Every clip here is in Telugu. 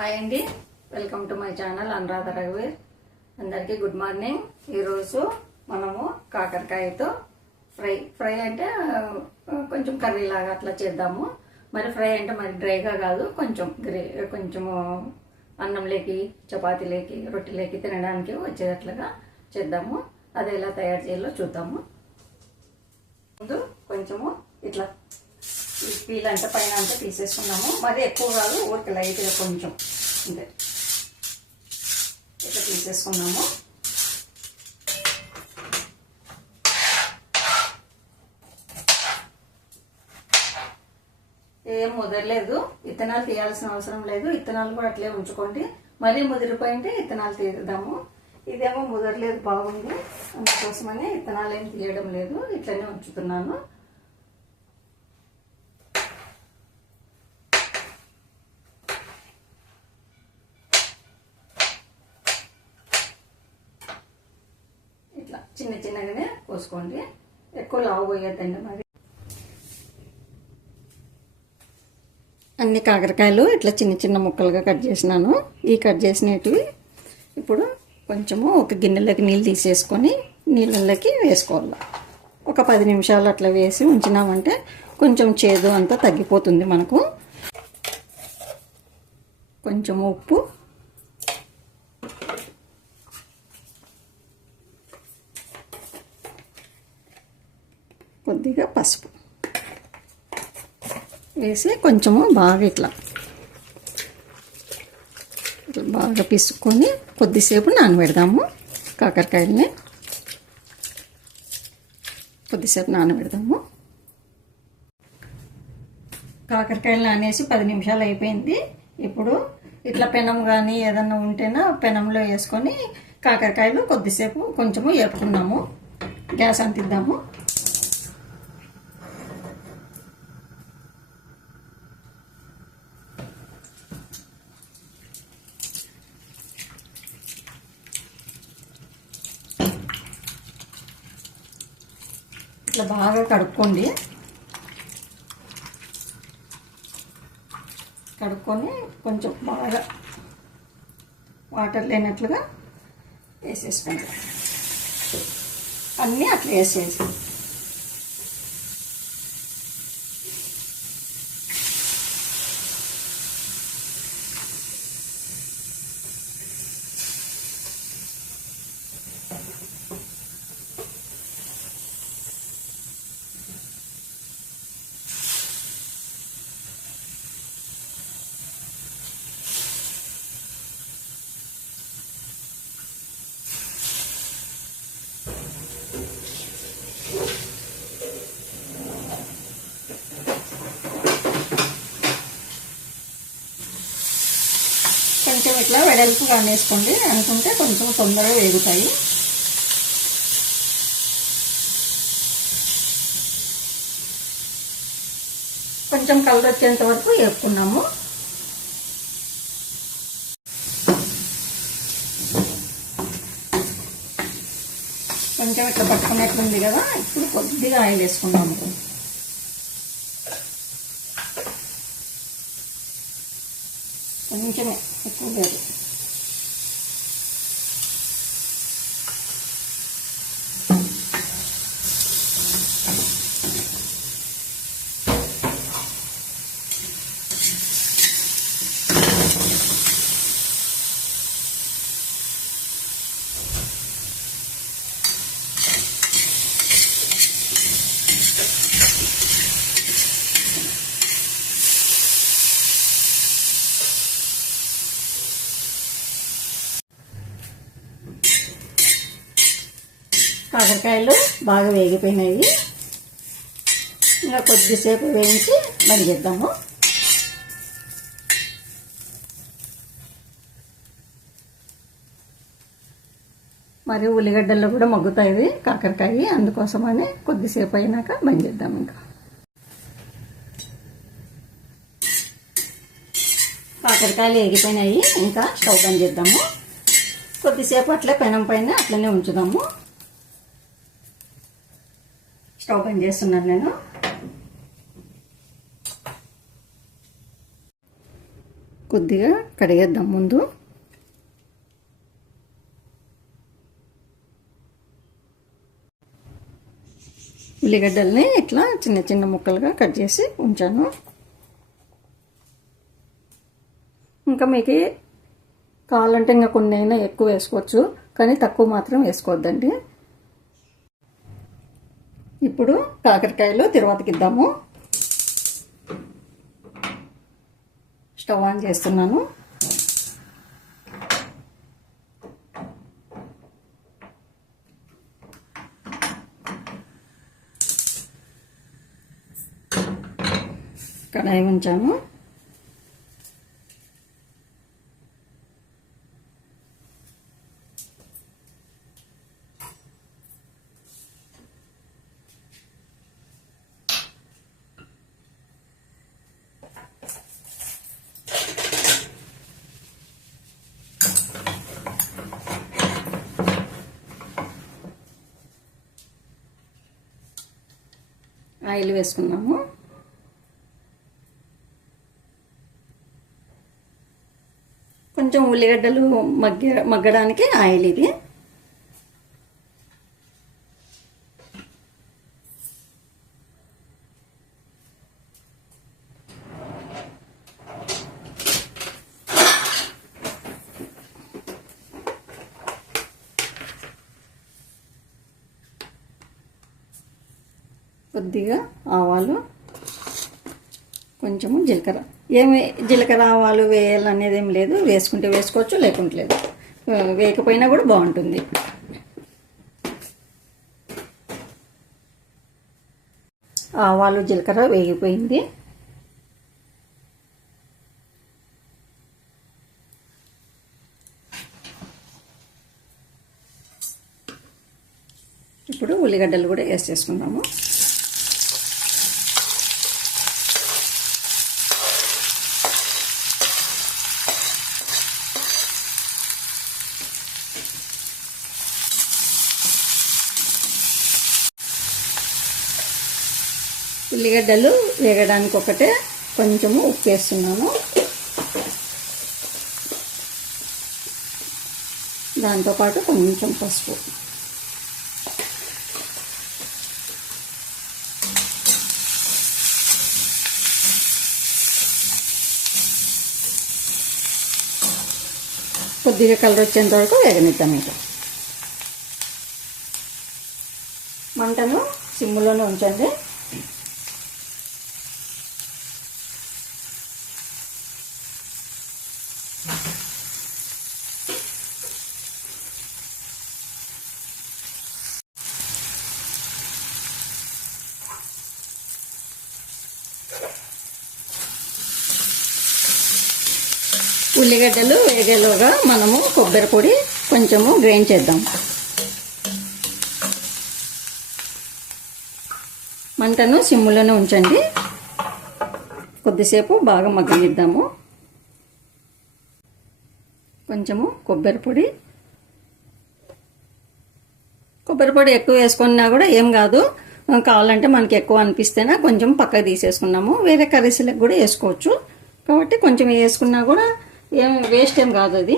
హాయ్ అండి, welcome to my channel Anuradha రఘువీర్. అందరికీ గుడ్ మార్నింగ్. ఈరోజు మనము కాకరకాయతో ఫ్రై అంటే కొంచెం కర్రీ లాగా అట్లా చేద్దాము. మరి ఫ్రై అంటే మరి డ్రైగా కాదు, కొంచెము అన్నంలోకి, చపాతీలోకి, రొట్టెలోకి తినడానికి వచ్చేటట్లుగా చేద్దాము. అది ఎలా తయారు చేయాలో చూద్దాము. ముందు కొంచెము ఇట్లా పీల్ అంటే పైన అంతా తీసేసుకున్నాము. మరి ఎక్కువ కాదు, ఊరికి లైట్గా కొంచెం అంతే ఇట్లా తీసేసుకున్నాము. ఏం ముదరలేదు, విత్తనాలు తీయాల్సిన అవసరం లేదు. విత్తనాలు కూడా అట్లే ఉంచుకోండి. మరీ ముదిరిపోయింటే విత్తనాలు తీద్దాము. ఇదేమో ముదరలేదు, బాగుంది. అందుకోసమని విత్తనాలు ఏం తీయడం లేదు, ఇట్లనే ఉంచుతున్నాను. ఇట్లా చిన్న చిన్నగానే కోసుకోండి, ఎక్కువ లావు పోయొద్దండి. మరి అన్ని కాకరకాయలు ఇట్లా చిన్న చిన్న ముక్కలుగా కట్ చేసినాను. ఈ కట్ చేసినవి ఇప్పుడు కొంచెము ఒక గిన్నెలోకి నీళ్ళు తీసేసుకొని నీళ్ళలోకి వేసుకోవాలి. ఒక 10 నిమిషాలు అట్లా వేసి ఉంచినామంటే కొంచెం చేదు అంతా తగ్గిపోతుంది మనకు. కొంచెం ఉప్పు, కొద్దిగా పసుపు వేసి కొంచెము బాగా ఇట్లా బాగా పిసుక్కొని కొద్దిసేపు నానబెడదాము. కాకరకాయలని కొద్దిసేపు నానబెడదాము. కాకరకాయలు నానేసి 10 నిమిషాలు అయిపోయింది. ఇప్పుడు ఇట్లా పెనం కానీ ఏదన్నా ఉంటేనా పెనంలో వేసుకొని కాకరకాయలు కొద్దిసేపు కొంచెము వేపుకున్నాము. గ్యాస్ అంటిద్దాము. ఇట్లా బాగా కడుక్కోండి. కడుక్కొని కొంచెం బాగా వాటర్ లేనట్లుగా వేసేసుకోండి. అన్నీ అట్లా వేసేసి కొంచెం ఇట్లా వెడల్పుగా వేసుకోండి అనుకుంటే కొంచెం తొందరగా వేగుతాయి. కొంచెం కలర్ వచ్చేంత వరకు వేపుకున్నాము. కొంచెం ఇట్లా పట్టుకున్నట్లుంది కదా, ఇప్పుడు కొద్దిగా ఆయిల్ వేసుకున్నాము. కొంచెమే, ఎక్కువ లేదు. కాకరకాయలు బాగా వేగిపోయినాయి. ఇంకా కొద్దిసేపు వేయించి బంద్ చేద్దాము. మరి ఉల్లిగడ్డల్లో కూడా మగ్గుతాయి కాకరకాయ, అందుకోసమని కొద్దిసేపు అయినాక బంద్ చేద్దాం. ఇంకా కాకరకాయలు వేగిపోయినాయి, ఇంకా స్టవ్ బంద్ చేద్దాము. కొద్దిసేపు అట్లే పెనం పైన అట్లనే ఉంచుదాము. స్టవ్ బంద్ చేస్తున్నాను నేను. కొద్దిగా కడిగేద్దాం ముందు. ఉల్లిగడ్డల్ని ఇట్లా చిన్న చిన్న ముక్కలుగా కట్ చేసి ఉంచాను. ఇంకా మీకు కావాలంటే ఇంకా కొన్ని అయినా ఎక్కువ వేసుకోవచ్చు, కానీ తక్కువ మాత్రం వేసుకోవద్దండి. ఇప్పుడు కాకరకాయలు తిరువాతకి ఇద్దాము. స్టవ్ ఆన్ చేస్తున్నాను. కడాయి ఉంచాము. ఆయిల్ వేసుకున్నాము. కొంచెం ఉల్లిగడ్డలు మగ్గడానికి ఆయిల్ ఇది. కొద్దిగా ఆవాలు, కొంచెము జీలకర్ర. జీలకర్ర ఆవాలు వేయాలనేది ఏం లేదు, వేసుకుంటే వేసుకోవచ్చు, లేకుంటే లేదు. వేయకపోయినా కూడా బాగుంటుంది. ఆవాలు జీలకర్ర వేగిపోయింది. ఇప్పుడు ఉల్లిగడ్డలు కూడా వేసేసుకున్నాము. ఉల్లిగడ్డలు వేగడానికి ఒకటే కొంచెము ఉప్పు వేస్తున్నాను. దాంతోపాటు కొంచెం పసుపు. కొద్దిగా కలర్ వచ్చేంత వరకు వేగనిద్దాం. ఇంకా మంటను సిమ్లోనే ఉంచండి. ఉల్లిగడ్డలు వేగేలోగా మనము కొబ్బరి పొడి కొంచెము గ్రైండ్ చేద్దాం. మంటను సిమ్లోనే ఉంచండి. కొద్దిసేపు బాగా మగ్గనిద్దాము. కొంచెము కొబ్బరి పొడి ఎక్కువ వేసుకున్నా కూడా ఏం కాదు. కావాలంటే మనకి ఎక్కువ అనిపిస్తేనే కొంచెం పక్కకు తీసేసుకున్నాము. వేరే కర్రీస్లకు కూడా వేసుకోవచ్చు, కాబట్టి కొంచెం వేసుకున్నా కూడా ఏం వేస్ట్ ఏం కాదు అది.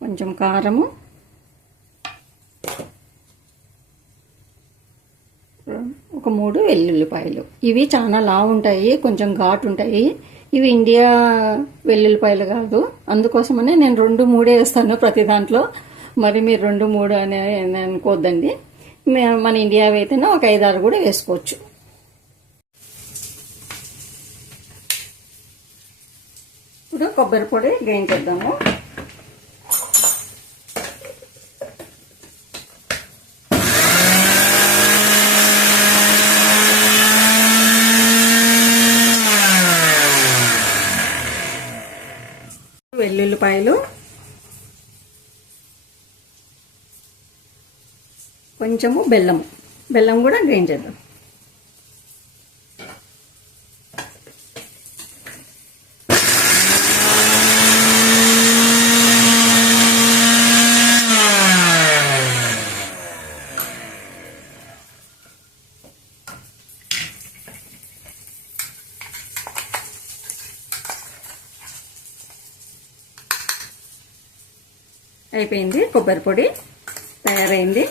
కొంచెం కారము, ఒక 3 వెల్లుల్లిపాయలు. ఇవి చాలా లావు ఉంటాయి, కొంచెం ఘాటు ఉంటాయి. ఇవి ఇండియా వెల్లుల్లిపాయలు కాదు, అందుకోసమనే నేను 2-3 వేస్తాను ప్రతి దాంట్లో. మరి మీరు 2-3 అని అనుకోవద్దండి. మన ఇండియా అయితేనే ఒక 5-6 కూడా వేసుకోవచ్చు. ఇప్పుడు కొబ్బరి పొడి గ్రైండ్ చేద్దాము. వెల్లుల్లిపాయలు, కొంచెము బెల్లం కూడా గ్రైండ్ చేద్దాం. అయిపోయింది, కొబ్బరి పొడి తయారైంది.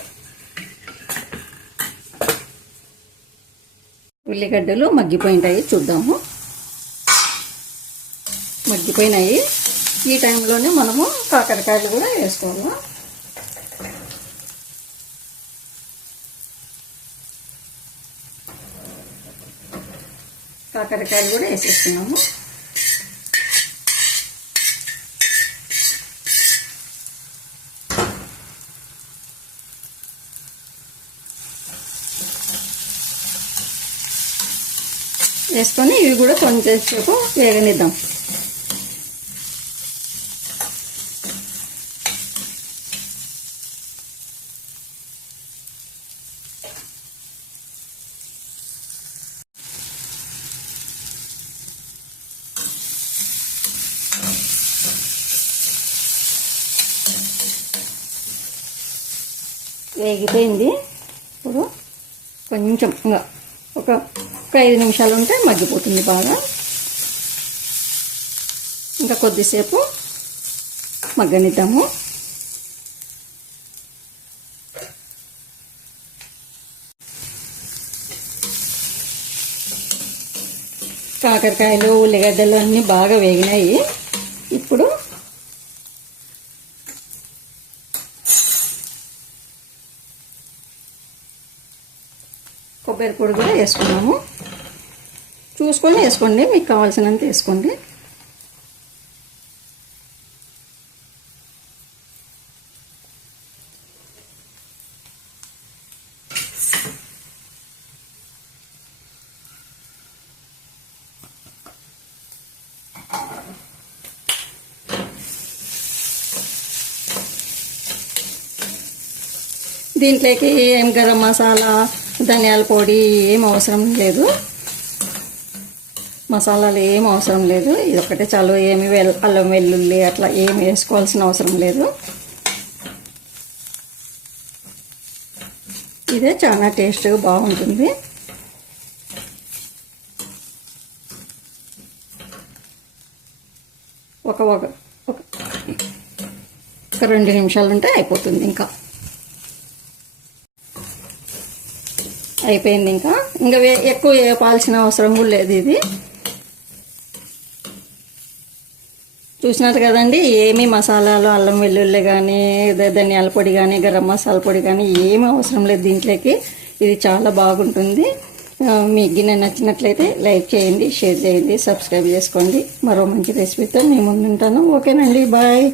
ఉల్లిగడ్డలు మగ్గిపోయినాయి, చూద్దాము. మగ్గిపోయినాయి. ఈ టైంలోనే మనము కాకరకాయలు కూడా వేసుకోవాలి. కాకరకాయలు కూడా వేసేస్తున్నాము. వేసుకొని ఇవి కూడా కొంచెంసేపు వేగనిద్దాం. వేగిపోయింది. ఇప్పుడు కొంచెం ఇంకా ఒక 5 నిమిషాలు ఉంటే మగ్గిపోతుంది బాగా. ఇంకా కొద్దిసేపు మగ్గనిద్దాము. కాకరకాయలు ఉల్లిగడ్డలు అన్నీ బాగా వేగినాయి. ఇప్పుడు కొబ్బరి పొడి కూడా వేసుకున్నాము. చూసుకొని వేసుకోండి, మీకు కావాల్సినంత వేసుకోండి. దీంట్లోకి ఏం గరం మసాలా, ధనియాల పొడి ఏం అవసరం లేదు, మసాలాలు ఏం అవసరం లేదు. ఇది ఒక్కటే చాలు. ఏమి అల్లం వెల్లుల్లి అట్లా ఏమి వేసుకోవాల్సిన అవసరం లేదు. ఇదే చాలా టేస్ట్గా బాగుంటుంది. ఒక 2 నిమిషాలు ఉంటే అయిపోతుంది. ఇంకా అయిపోయింది. ఇంకా ఎక్కువ వేపాల్సిన అవసరం కూడా లేదు. ఇది చూసినారు కదండి. ఏమీ మసాలాలు, అల్లం వెల్లుల్లి కానీ, ధనియాల పొడి కానీ, గరం మసాలా పొడి కానీ ఏమీ అవసరం లేదు దీంట్లోకి. ఇది చాలా బాగుంటుంది. మీకు గిన్నె నచ్చినట్లయితే లైక్ చేయండి, షేర్ చేయండి, సబ్స్క్రైబ్ చేసుకోండి. మరో మంచి రెసిపీతో నేను ముందుంటాను. ఓకేనండి, బాయ్.